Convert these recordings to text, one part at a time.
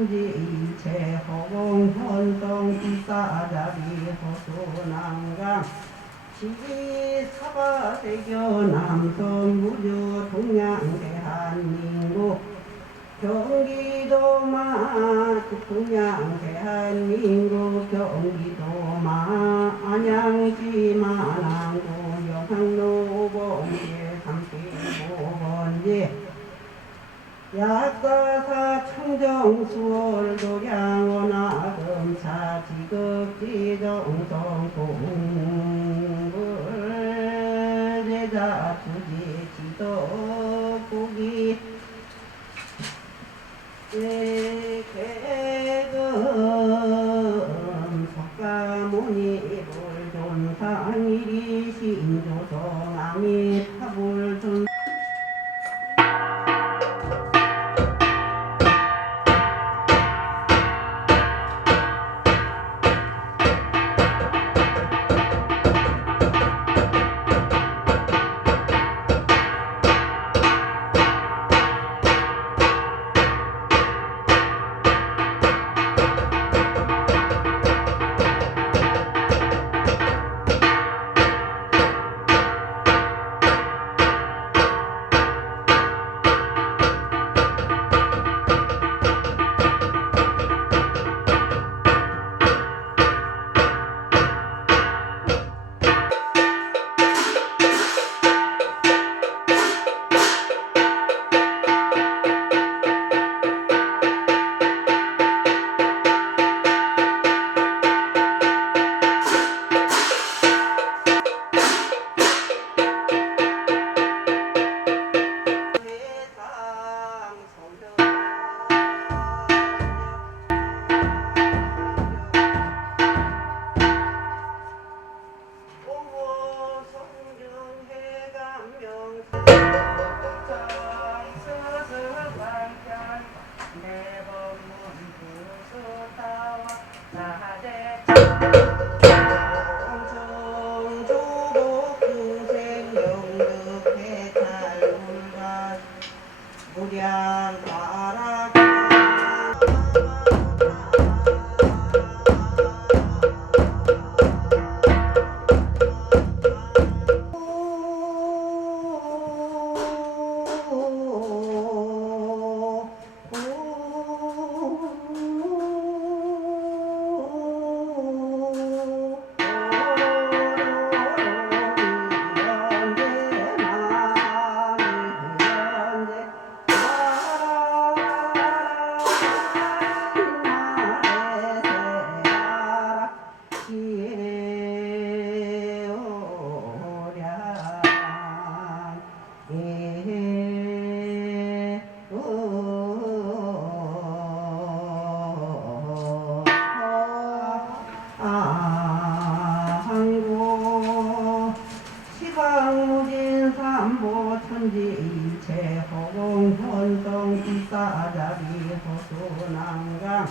천지일체 허공 현성 불사자비 호수남강 지사바대교 남선 무주 동양 대한민국 경기도 동양 대한민국 경기도 안양시 만안구 영항로 봉제 35번지 약사사 청정수월 도량원화금 사지급지정성 공불 제자 주지 지도국이 개금 석가모니 불존상일이 신조성 아미타불존 천지일체 허공 현성 불사자비 호수남강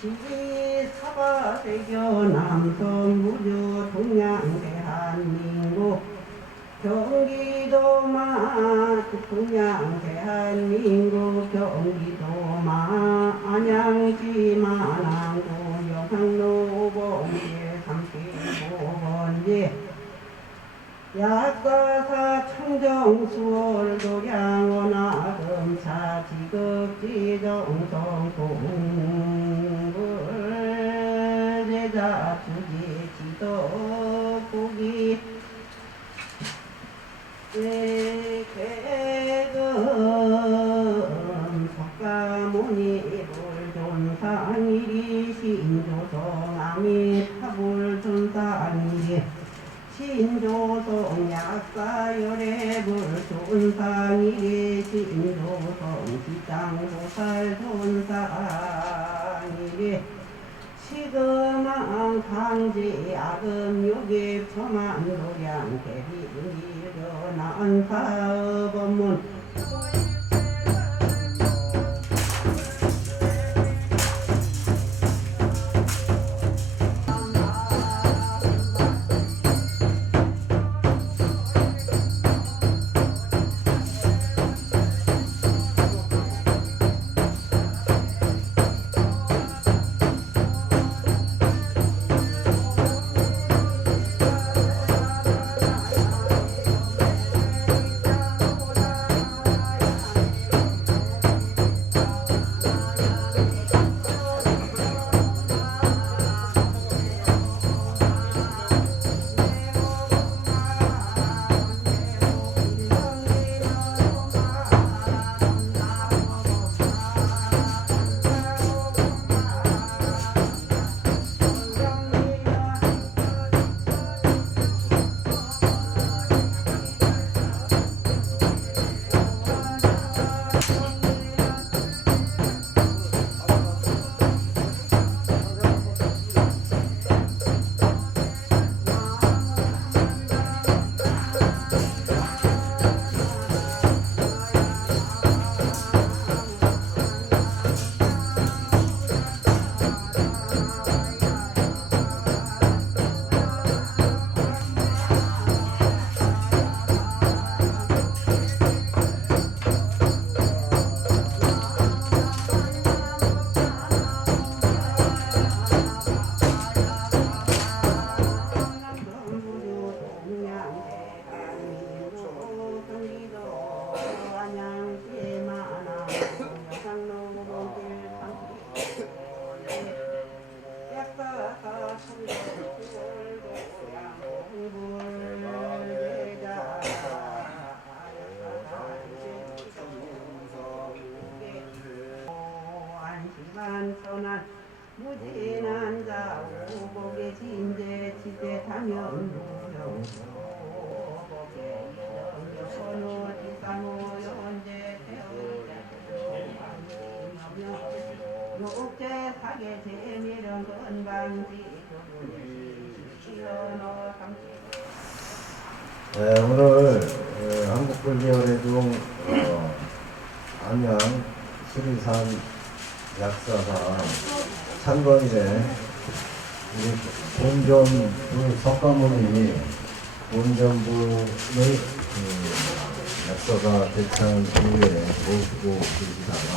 지사바대교 남선 무주 동양 대한민국 경기도 동양 대한민국 경기도 안양시 만안구 영항로 봉제 35번지 약사사 청정수월 도량원화금 사지급지정성 공불 제자 주지 지도국이 개금 석가모니 불존상일이 신조성 아미타불존상일이 신조성 약사열애 불존상일이 신조성 지장보살 존상일이 시금왕 강지 아금욕의 첨한 도량 대비 일어난 사업업문 천한 무진한 자우복의 진제 지대 당연 무용복의 이정여 지상호 연제 욕제 사계 제미령 건방지 시연어 삼치. 오늘 한국불교례중 안양 수리산 약사사 창건일에 우리 본전부 석가모니 본전부의 약사사 대창 교회에 모시고 계시다가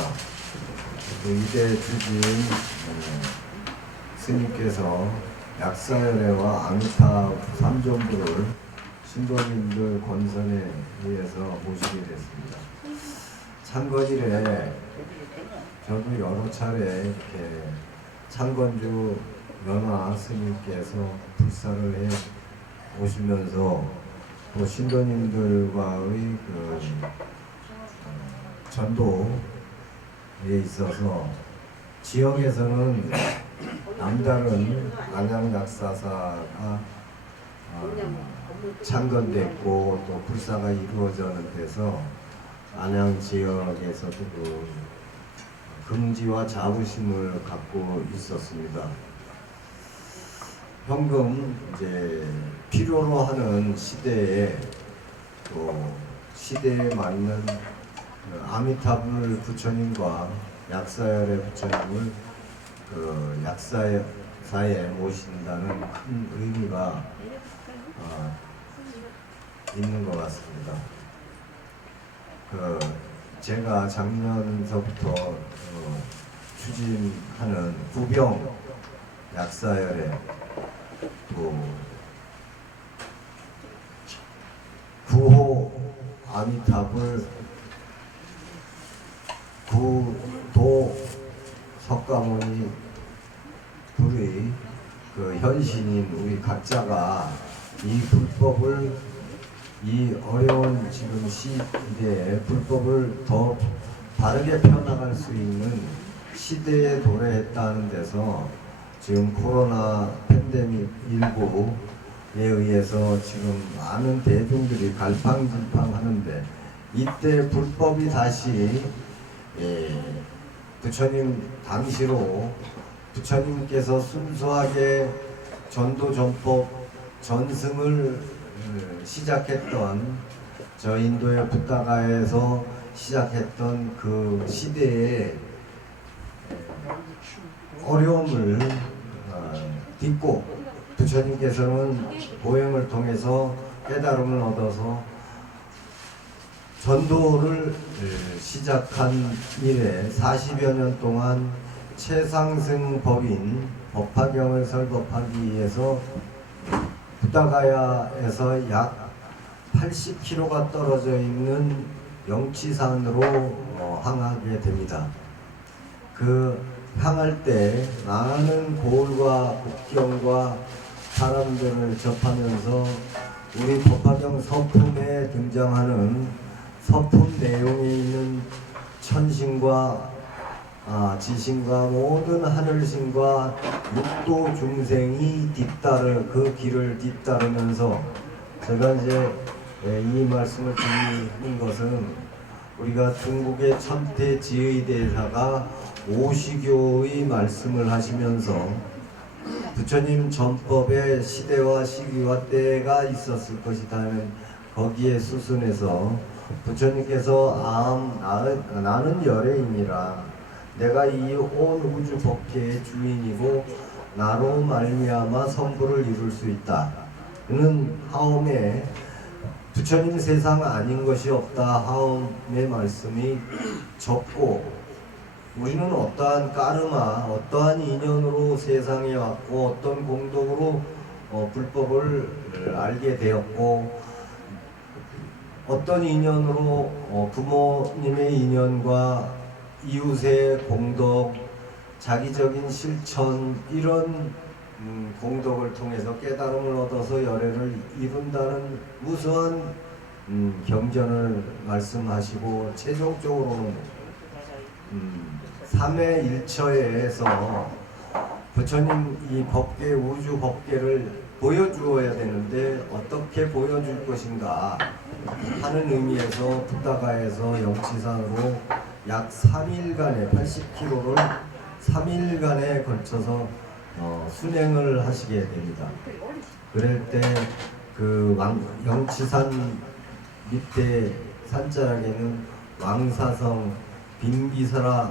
이대 주진 스님께서 약사열애와 아미타 삼존부를 신도님들 권선에 의해서 모시게 됐습니다. 창건일에 저도 여러 차례 이렇게 창건주 연화 스님께서 불사를 해 오시면서 또 신도님들과의 그 전도에 있어서 지역에서는 남다른 안양 약사사가 창건됐고 또 불사가 이루어지는 데서 안양 지역에서도 그 긍지와 자부심을 갖고 있었습니다. 현금 이제 필요로 하는 시대에 또 시대에 맞는 아미타불 부처님과 약사열의 부처님을 그 약사사에 모신다는 큰 의미가 있는 것 같습니다. 제가 작년서부터 추진하는 구병 약사열에 또 구호 아미타불 구도 석가모니 불의 그 현신인 우리 각자가 이 불법을 이 어려운 지금 시대에 불법을 더 바르게 펴나갈 수 있는 시대에 도래했다는 데서 지금 코로나 팬데믹 19에 의해서 지금 많은 대중들이 갈팡질팡 하는데 이때 불법이 다시 부처님 당시로 부처님께서 순수하게 전도 전법 전승을 시작했던 저 인도의 부다가에서 시작했던 그 시대의 어려움을 딛고 부처님께서는 보행을 통해서 깨달음을 얻어서 전도를 시작한 이래 40여 년 동안 최상승 법인 법화경을 설법하기 위해서 부다가야에서 약 80km가 떨어져 있는 영치산으로 향하게 됩니다. 그 향할 때 많은 고을과 국경과 사람들을 접하면서 우리 법화경 서품에 등장하는 서품 내용에 있는 천신과 지신과 모든 하늘신과 육도 중생이 그 길을 뒤따르면서 제가 이제 이 말씀을 드리는 것은 우리가 중국의 천태 지의대사가 오시교의 말씀을 하시면서 부처님 전법의 시대와 시기와 때가 있었을 것이다는 거기에 수순해서 부처님께서 나는 열애이니라 내가 이 온 우주 법계의 주인이고 나로 말미암아 성부를 이룰 수 있다. 그는 하엄에 부처님 세상 아닌 것이 없다. 하엄의 말씀이 적고 우리는 어떠한 까르마, 어떠한 인연으로 세상에 왔고 어떤 공덕으로 불법을 알게 되었고 어떤 인연으로 부모님의 인연과 이웃의 공덕, 자기적인 실천 이런 공덕을 통해서 깨달음을 얻어서 열애를 이룬다는 무수한 경전을 말씀하시고 최종적으로는 삼해일처에서 부처님 이 법계, 우주 법계를 보여주어야 되는데 어떻게 보여줄 것인가 하는 의미에서 붓다가에서 영치산으로 약 3일간의 80km를 3일간에 걸쳐서 순행을 하시게 됩니다. 그럴 때 그 영치산 밑에 산자락에는 왕사성, 빈비사라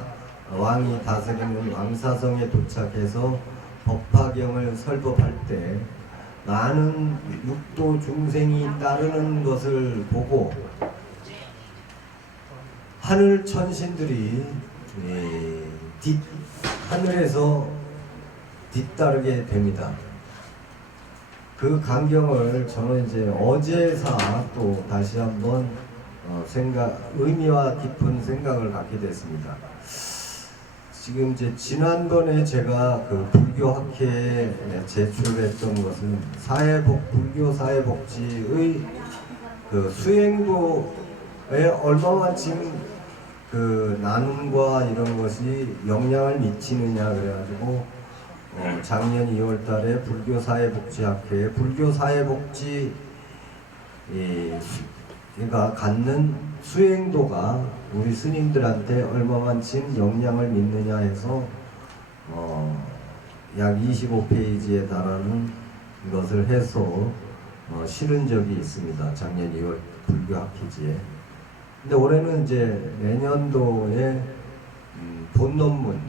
왕이 다스리는 왕사성에 도착해서 법화경을 설법할 때 많은 육도 중생이 따르는 것을 보고 하늘 천신들이 하늘에서 뒤따르게 됩니다. 그 광경을 저는 이제 어제사 또 다시 한번 의미와 깊은 생각을 갖게 됐습니다. 지금 이제 지난번에 제가 그 불교학회에 제출했던 것은 불교 사회복지의 그 수행도에 얼마만큼 그 나눔과 이런 것이 영향을 미치느냐 그래가지고 작년 2월달에 불교사회복지학회에 불교사회복지가 갖는 수행도가 우리 스님들한테 얼마만큼 영향을 미치느냐 해서 약 25페이지에 달하는 것을 해서 실은 적이 있습니다. 작년 2월 불교학회지에. 근데 올해는 이제 내년도에 본 논문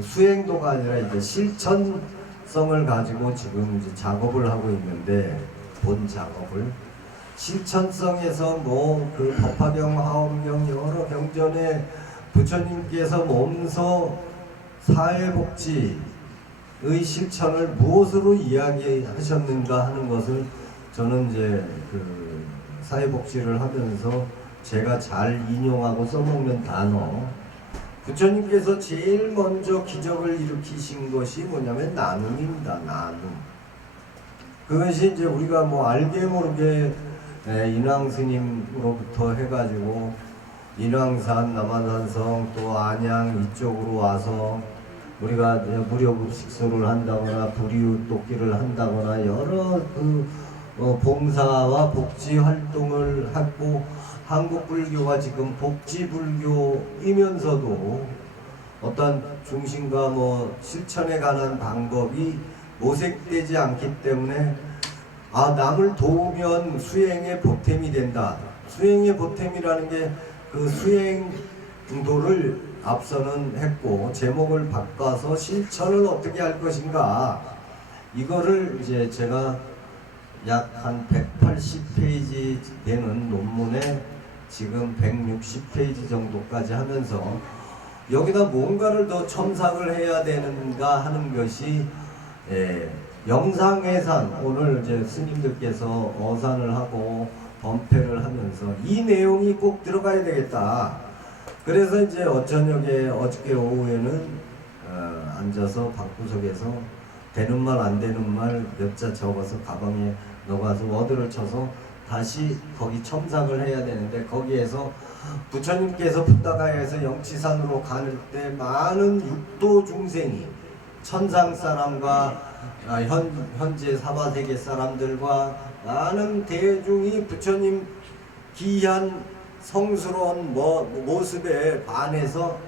수행도가 아니라 이제 실천성을 가지고 지금 이제 작업을 하고 있는데 본 작업을 실천성에서 뭐 그 법화경, 화엄경 여러 경전에 부처님께서 몸소 사회복지의 실천을 무엇으로 이야기하셨는가 하는 것을 저는 이제 그 사회복지를 하면서 제가 잘 인용하고 써먹는 단어 부처님께서 제일 먼저 기적을 일으키신 것이 뭐냐면 나눔입니다. 나눔. 그것이 이제 우리가 뭐 알게 모르게 인왕 스님으로부터 해가지고 인왕산, 남한산성 또 안양 이쪽으로 와서 우리가 무료급식소를 한다거나 불이웃 돕기를 한다거나 여러 그 봉사와 복지 활동을 하고 한국 불교가 지금 복지 불교이면서도 어떤 중심과 뭐 실천에 관한 방법이 모색되지 않기 때문에 남을 도우면 수행의 보탬이 된다. 수행의 보탬이라는 게 그 수행도를 앞서는 했고 제목을 바꿔서 실천을 어떻게 할 것인가 이거를 이제 제가 약 한 180페이지 되는 논문에 지금 160페이지 정도까지 하면서 여기다 뭔가를 더 첨삭을 해야 되는가 하는 것이 영상해산 오늘 이제 스님들께서 어산을 하고 범패를 하면서 이 내용이 꼭 들어가야 되겠다. 그래서 이제 어저께 오후에는 앉아서 방구석에서 되는 말 안 되는 말 몇 자 적어서 가방에 넣어가서 워드를 쳐서 다시 거기 첨삭을 해야 되는데 거기에서 부처님께서 붓다가에서 영치산으로 가는 때 많은 육도 중생이 천상 사람과 현재 사바세계 사람들과 많은 대중이 부처님 귀한 성스러운 모습에 반해서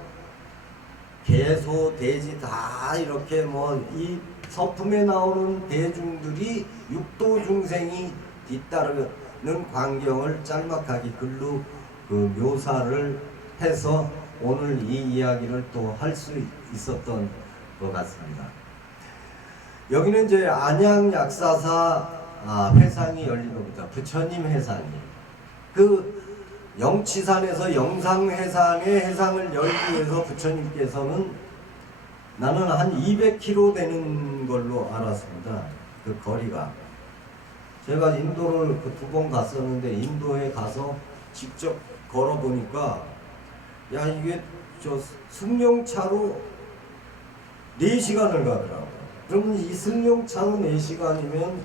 개소, 돼지 다 이렇게 이 서품에 나오는 대중들이 육도 중생이 뒤따르는 광경을 짤막하게 글로 그 묘사를 해서 오늘 이 이야기를 또 할 수 있었던 것 같습니다. 여기는 이제 안양 약사사 회상이 열린 겁니다. 부처님 회상이. 그 영치산에서 영상회상의 회상을 열기 위해서 부처님께서는 나는 한 200km 되는 걸로 알았습니다. 그 거리가. 제가 인도를 그 2번 갔었는데 인도에 가서 직접 걸어보니까 야 이게 승용차로 4시간을 가더라고요. 그러면 이 승용차로 4시간이면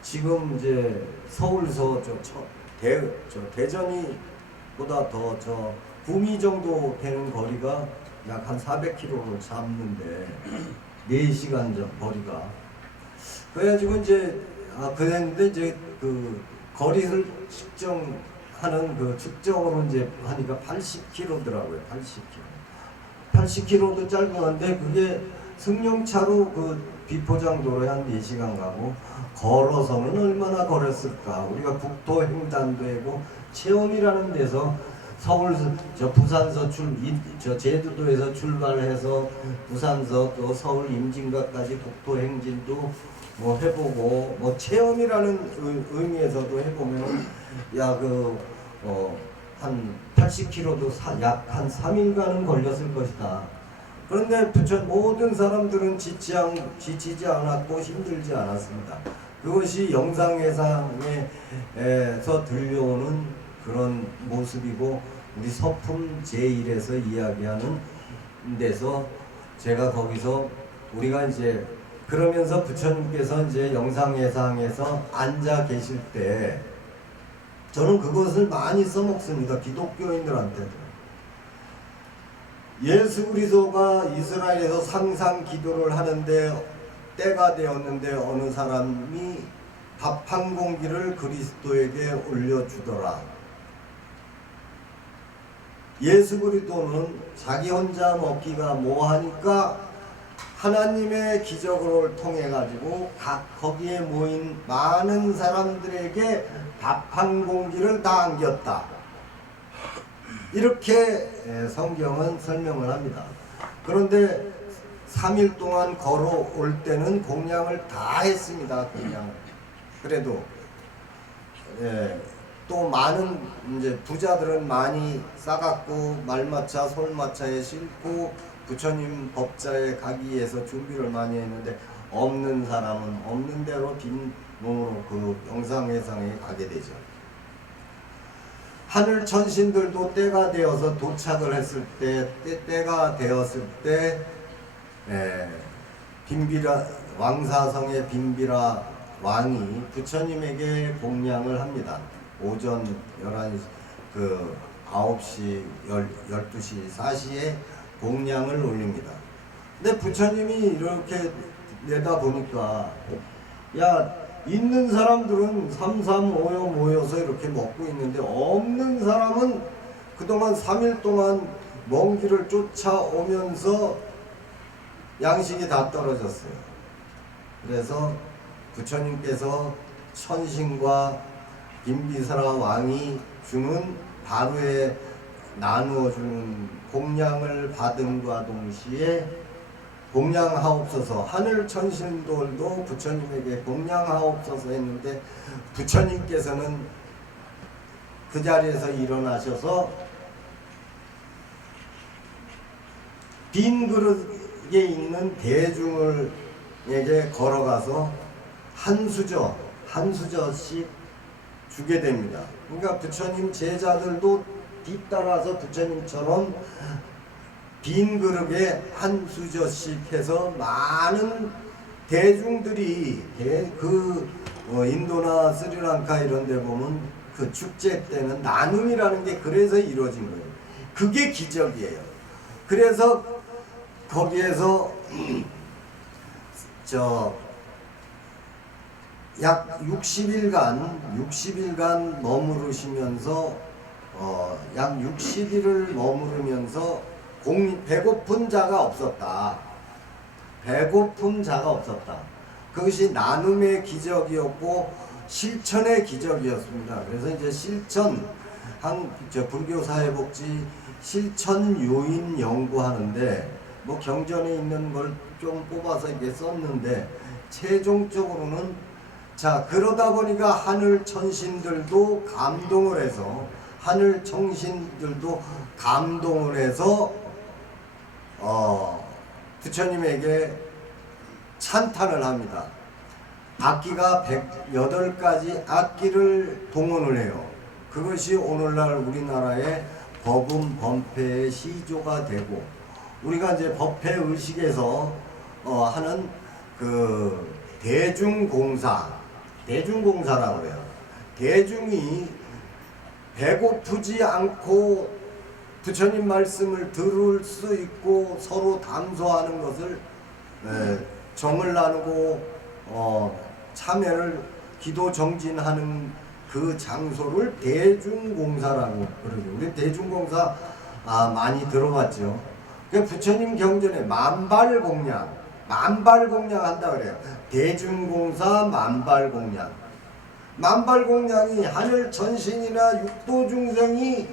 지금 이제 서울서 대전이 보다 더 구미 정도 되는 거리가 약 한 400km를 잡는데 4시간 전 거리가. 그래가지고 이제 그랬는데 이제 그 거리를 측정하는 그 측정으로 이제 하니까 80km더라고요. 80km. 80km도 짧은 건데 그게 승용차로 그 비포장도로에 한 4시간 가고 걸어서는 얼마나 걸었을까. 우리가 국토횡단되고 체험이라는 데서 서울 부산서 제주도에서 출발해서 부산서 또 서울 임진각까지 국토행진도 뭐 해보고 뭐 체험이라는 의미에서도 해보면 한 80km도 약 한 3일간은 걸렸을 것이다. 그런데 모든 사람들은 지치지 않았고 힘들지 않았습니다. 그것이 영상회상에서 들려오는 그런 모습이고 우리 서품 제1에서 이야기하는 데서 제가 거기서 우리가 이제 그러면서 부처님께서 이제 영상회상에서 앉아 계실 때 저는 그것을 많이 써먹습니다. 기독교인들한테도. 예수 그리스도가 이스라엘에서 상상 기도를 하는데 때가 되었는데 어느 사람이 밥 한 공기를 그리스도에게 올려주더라. 예수 그리스도는 자기 혼자 먹기가 뭐하니까 하나님의 기적을 통해 가지고 거기에 모인 많은 사람들에게 밥 한 공기를 다 안겼다. 이렇게 성경은 설명을 합니다. 그런데 3일 동안 걸어올 때는 공양을 다 했습니다. 공양을. 그래도 또 많은 이제 부자들은 많이 싸갖고 말마차, 솔마차에 싣고 부처님 법자에 가기 위해서 준비를 많이 했는데 없는 사람은 없는 대로 빈 몸으로 그 영상회상에 가게 되죠. 하늘 천신들도 때가 되어서 도착을 했을 때가 되었을 때 빈비라 왕사성의 빈비라 왕이 부처님에게 공양을 합니다. 오전 11시 9시 12시 4시에 공양을 올립니다. 근데 부처님이 이렇게 내다 보니까 있는 사람들은 삼삼오오 모여서 이렇게 먹고 있는데 없는 사람은 그동안 3일 동안 먼 길을 쫓아오면서 양식이 다 떨어졌어요. 그래서 부처님께서 천신과 빈비사라 왕이 주는 하루에 나누어 주는 공양을 받음과 동시에 공양하옵소서, 하늘 천신들도 부처님에게 공양하옵소서 했는데 부처님께서는 그 자리에서 일어나셔서 빈 그릇에 있는 대중에게 걸어가서 한 수저씩 주게 됩니다. 그러니까 부처님 제자들도 뒤따라서 부처님처럼 빈 그릇에 한 수저씩 해서 많은 대중들이 인도나 스리랑카 이런 데 보면 그 축제 때는 나눔이라는 게 그래서 이루어진 거예요. 그게 기적이에요. 그래서 거기에서 약 60일간 머무르시면서 약 60일을 머무르면서 배고픈 자가 없었다. 배고픈 자가 없었다. 그것이 나눔의 기적이었고 실천의 기적이었습니다. 그래서 이제 실천, 불교 사회복지 실천 요인 연구하는데 뭐 경전에 있는 걸 좀 뽑아서 이게 썼는데 최종적으로는 그러다 보니까 하늘 천신들도 감동을 해서 부처님에게 찬탄을 합니다. 악기가 108가지 악기를 동원을 해요. 그것이 오늘날 우리나라의 법음 범패의 시조가 되고 우리가 이제 법회 의식에서 하는 그 대중공사라고 그래요. 대중이 배고프지 않고 부처님 말씀을 들을 수 있고 서로 담소하는 것을 정을 나누고 참여를 기도 정진하는 그 장소를 대중공사라고 그러죠. 우리 대중공사 많이 들어봤죠. 그 부처님 경전에 만발공양 한다 그래요. 대중공사 만발공양. 만발공양이 하늘 천신이나 육도 중생이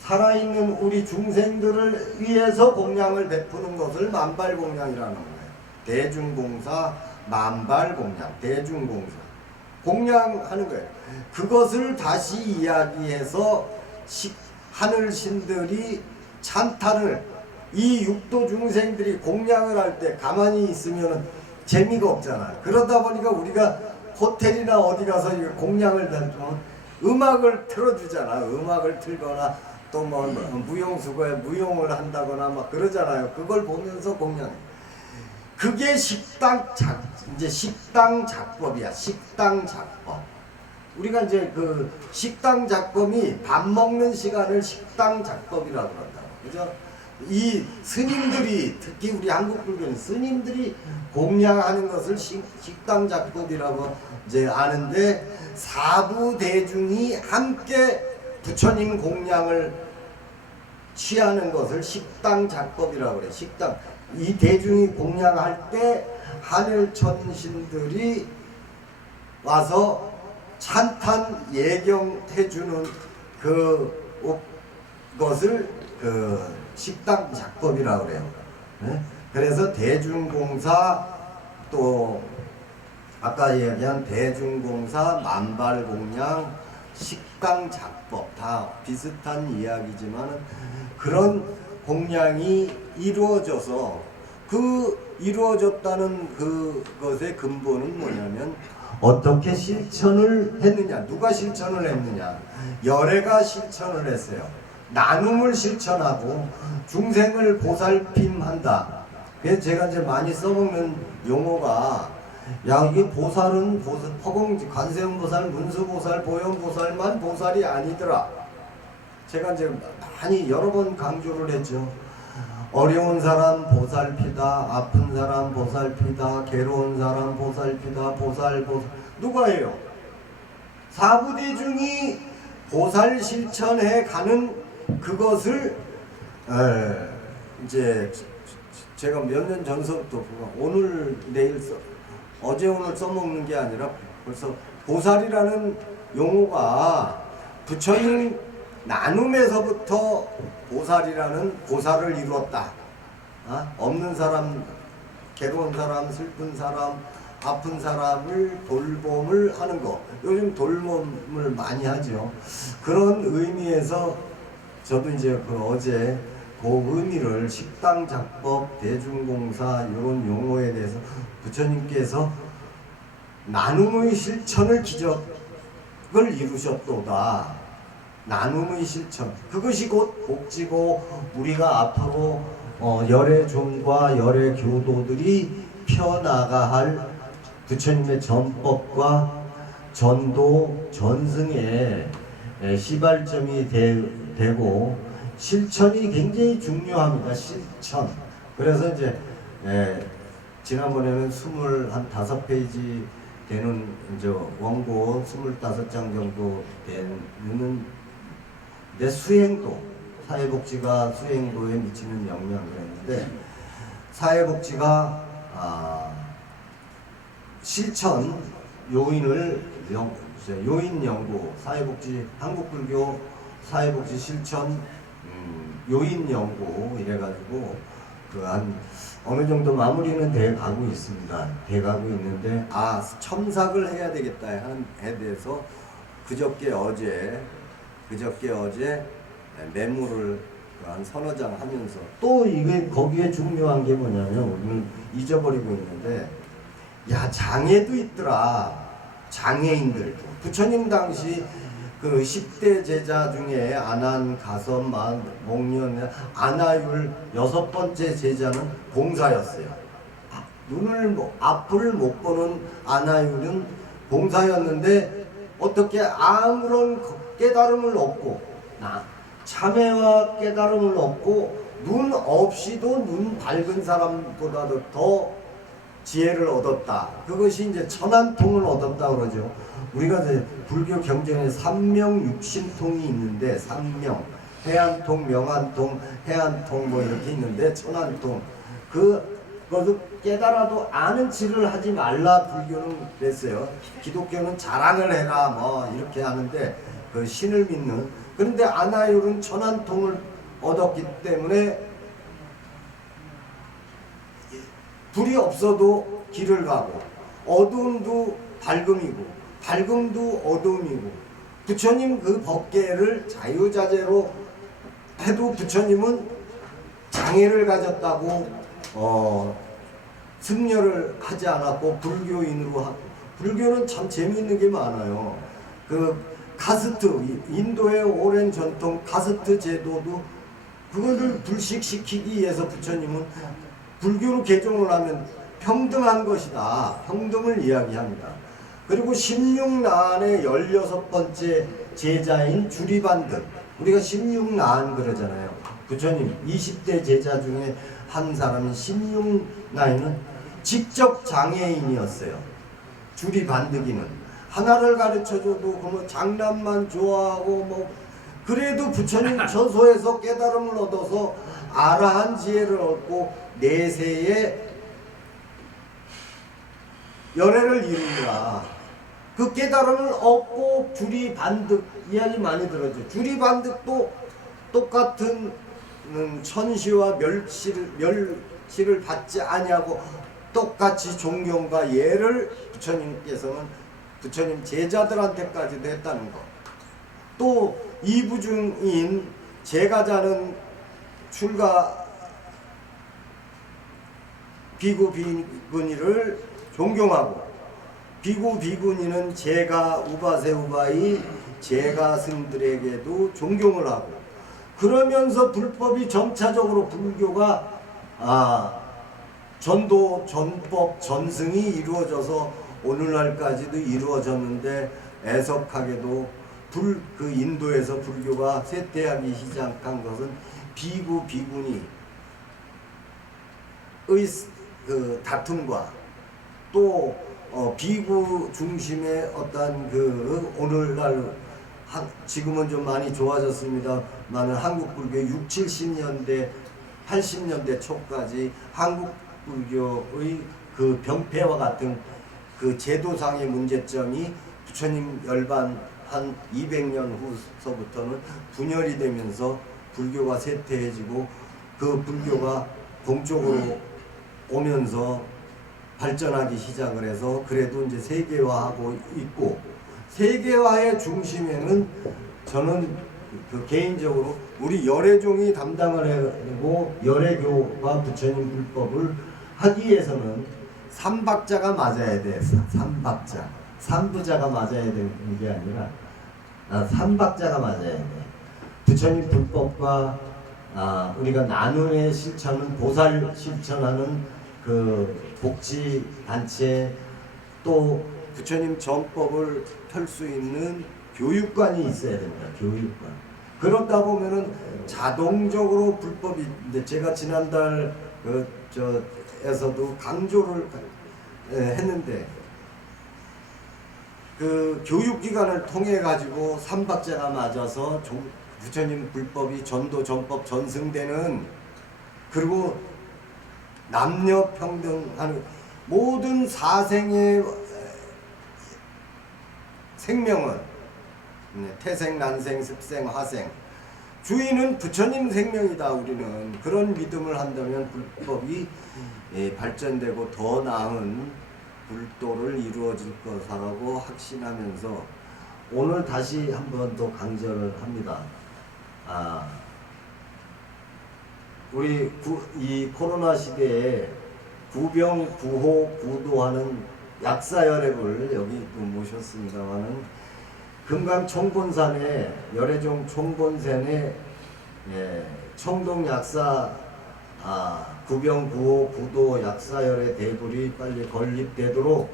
살아있는 우리 중생들을 위해서 공양을 베푸는 것을 만발공양이라는 거예요. 대중공사 만발공양, 대중공사 공양하는 거예요. 그것을 다시 이야기해서 하늘 신들이 찬탄을 이 육도 중생들이 공양을 할 때 가만히 있으면 재미가 없잖아. 그러다 보니까 우리가 호텔이나 어디 가서 공양을 들면 음악을 틀어주잖아. 음악을 틀거나 또 뭐 무용수가 무용을 한다거나 막 그러잖아요. 그걸 보면서 공양해. 그게 식당 작법이야. 식당 작법. 우리가 이제 그 식당 작법이 밥 먹는 시간을 식당 작법이라고 그런다고. 그죠? 이 스님들이 특히 우리 한국 불교는 스님들이 공양하는 것을 식당 작법이라고 이제 아는데 사부 대중이 함께 부처님 공양을 취하는 것을 식당 작법이라고 그래. 식당. 이 대중이 공양할 때 하늘 천신들이 와서 찬탄 예경해주는 그것을 식당 작법이라고 그래요. 네? 그래서 대중공사 또 아까 얘기한 대중공사 만발공양 식당 작법 다 비슷한 이야기지만 그런 공양이 이루어져서 그 이루어졌다는 그것의 근본은 뭐냐면 어떻게 실천을 했느냐, 누가 실천을 했느냐, 열애가 실천을 했어요. 나눔을 실천하고 중생을 보살핌한다. 그래서 제가 이제 많이 써먹는 용어가 이게 보살은 허공 관세음보살, 문수보살, 보현보살만 보살이 아니더라. 제가 이제 많이 여러 번 강조를 했죠. 어려운 사람 보살피다, 아픈 사람 보살피다, 괴로운 사람 보살피다, 보살 누가예요? 사부대중이 보살 실천해 가는 그것을 이제 제가 몇 년 전서부터 오늘 내일 어제 오늘 써먹는 게 아니라 벌써 보살이라는 용어가 부처님 나눔에서부터 보살이라는 보살을 이루었다. 없는 사람, 괴로운 사람, 슬픈 사람, 아픈 사람을 돌봄을 하는 거. 요즘 돌봄을 많이 하죠. 그런 의미에서 저도 이제 어제 그 의미를 식당 작법, 대중공사 이런 용어에 대해서 부처님께서 나눔의 실천을 기적을 이루셨도다. 나눔의 실천. 그것이 곧 복지고 우리가 앞으로 열애종과 열애교도들이 펴나가 할 부처님의 전법과 전도, 전승의 시발점이 되고 실천이 굉장히 중요합니다. 실천. 그래서 이제 지난번에는 25페이지 되는 이제 원고 25장 정도 되는 내 수행도, 사회복지가 수행도에 미치는 영향을 했는데 사회복지가 실천 요인을 요인 연구, 사회복지 한국불교 사회복지 실천 요인 연구 이래가지고 한 어느 정도 마무리는 돼 가고 있습니다. 돼 가고 있는데 첨삭을 해야 되겠다 하는 에 대해서 그저께 어제 메모를 한 서너 장 하면서 또 이게 거기에 중요한 게 뭐냐면 우리는 잊어버리고 있는데 장애도 있더라. 장애인들도 부처님 당시 그 10대 제자 중에 안한, 가섭, 목련, 안하율 6번째 제자는 봉사였어요. 앞을 못 보는 안하율은 봉사였는데 어떻게 아무런 깨달음을 얻고 참회와 깨달음을 얻고 눈 없이도 눈 밝은 사람보다도 더 지혜를 얻었다. 그것이 이제 천안통을 얻었다 그러죠. 우리가 이제 불교 경전에 삼명육신통이 있는데, 삼명, 해안통, 명안통, 해안통 뭐 이렇게 있는데, 천안통, 그것을 깨달아도 아는 칠을 하지 말라 불교는 그랬어요. 기독교는 자랑을 해라 뭐 이렇게 하는데, 그 신을 믿는. 그런데 아나율은 천안통을 얻었기 때문에 불이 없어도 길을 가고, 어두움도 밝음이고, 밝음도 어두움이고, 부처님 그 법계를 자유자재로 해도 부처님은 장애를 가졌다고 승려를 하지 않았고 불교인으로 하고. 불교는 참 재미있는 게 많아요. 그 카스트, 인도의 오랜 전통 카스트 제도도 그것을 불식시키기 위해서 부처님은 불교로 개종을 하면 평등한 것이다. 평등을 이야기합니다. 그리고 16난의 16번째 제자인 주리반득. 우리가 16난 그러잖아요. 부처님 20대 제자 중에 한 사람인 16난은 직접 장애인이었어요. 주리반득이는. 하나를 가르쳐줘도 뭐 장난만 좋아하고 뭐 그래도 부처님 처소에서 깨달음을 얻어서 아라한 지혜를 얻고 내세에 열애를 이루니라. 그 깨달음을 얻고 주리반득 이야기 많이 들었죠. 주리반득도 똑같은 천시와 멸시를 받지 아니하고 똑같이 존경과 예를 부처님께서는 부처님 제자들한테까지도 했다는 것. 또 이부중인 제가자는 출가 비구 비구니를 존경하고, 비구 비구니는 제가 우바세 우바이 제가승들에게도 존경을 하고, 그러면서 불법이 점차적으로 불교가 전도, 전법, 전승이 이루어져서 오늘날까지도 이루어졌는데, 애석하게도 그 인도에서 불교가 쇠퇴하기 시작한 것은 비구 비구니의 그 다툼과 또 비구 중심의 어떤 그 오늘날 지금은 좀 많이 좋아졌습니다만은 한국 불교 6, 70년대 80년대 초까지 한국 불교의 그 병폐와 같은 그 제도상의 문제점이 부처님 열반 한 200년 후서부터는 분열이 되면서 불교가 쇠퇴해지고, 그 불교가 동쪽으로 오면서 발전하기 시작을 해서 그래도 이제 세계화하고 있고, 세계화의 중심에는 저는 그 개인적으로 우리 열애종이 담당을 해고 열애교와 부처님 불법을 하기 위해서는 삼박자가 맞아야 돼. 삼박자. 삼부자가 맞아야 되는 게 아니라 삼박자가 맞아야 돼. 부처님 불법과 우리가 나눔의 실천은 보살 실천하는 그 복지 단체, 또 부처님 전법을 펼 수 있는 교육관이 있어야 됩니다. 교육관. 그러다 보면은 자동적으로 불법이, 제가 지난달 에서도 강조를 했는데, 그 교육기관을 통해 가지고 삼박자가 맞아서 부처님 불법이 전도, 전법, 전승되는, 그리고 남녀 평등하는 모든 사생의 생명은 태생, 난생, 습생, 화생 주인은 부처님 생명이다. 우리는 그런 믿음을 한다면 불법이 발전되고 더 나은 불도를 이루어질 것이라고 확신하면서 오늘 다시 한 번 더 강조를 합니다. 우리 이 코로나 시대에 구병구호 구도하는 약사열애를 여기 또 모셨습니다만은, 금강 열애종 총본산에 청동약사 구병구호 구도 약사열애 대불이 빨리 건립되도록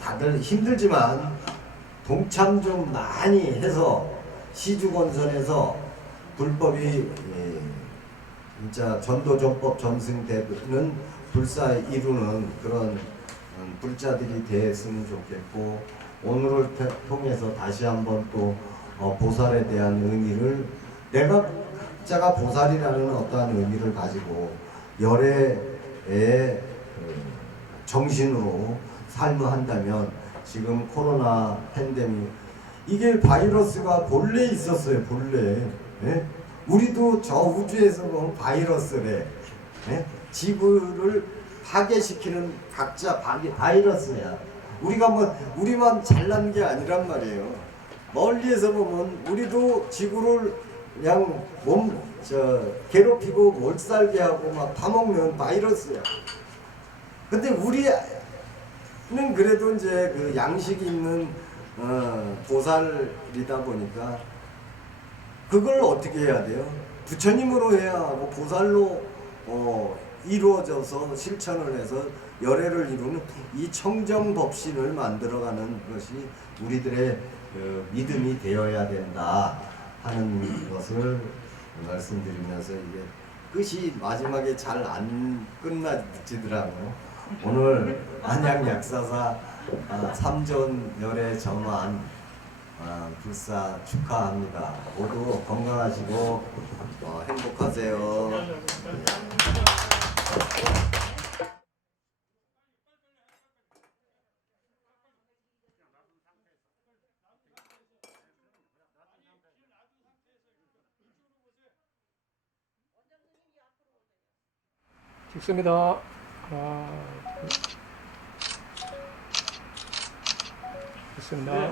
다들 힘들지만 동참 좀 많이 해서 시주건설에서 불법이 진짜 전도전법 전승되는 불사 이루는 그런 불자들이 됐으면 좋겠고, 오늘을 통해서 다시 한번 또 보살에 대한 의미를, 내가 각자가 보살이라는 어떠한 의미를 가지고 열애의 정신으로 삶을 한다면, 지금 코로나 팬데믹, 이게 바이러스가 본래 있었어요. 본래. 예? 우리도 저 우주에서 보면 바이러스래. 예? 지구를 파괴시키는 각자 바이러스야. 우리만 잘난 게 아니란 말이에요. 멀리에서 보면 우리도 지구를 그냥 괴롭히고 못 살게 하고 막 파먹는 바이러스야. 근데 우리는 그래도 이제 그 양식이 있는 보살이다 보니까 그걸 어떻게 해야 돼요? 부처님으로 해야 하고 보살로 이루어져서 실천을 해서 열애를 이루는 이 청정법신을 만들어가는 것이 우리들의 믿음이 되어야 된다 하는 것을 말씀드리면서, 이게 끝이 마지막에 잘 안 끝나지더라고요. 오늘 안양약사사 3존 열애 전환 불사 축하합니다. 모두 건강하시고 행복하세요. 찍습니다. 하나, 둘. 됐습니다.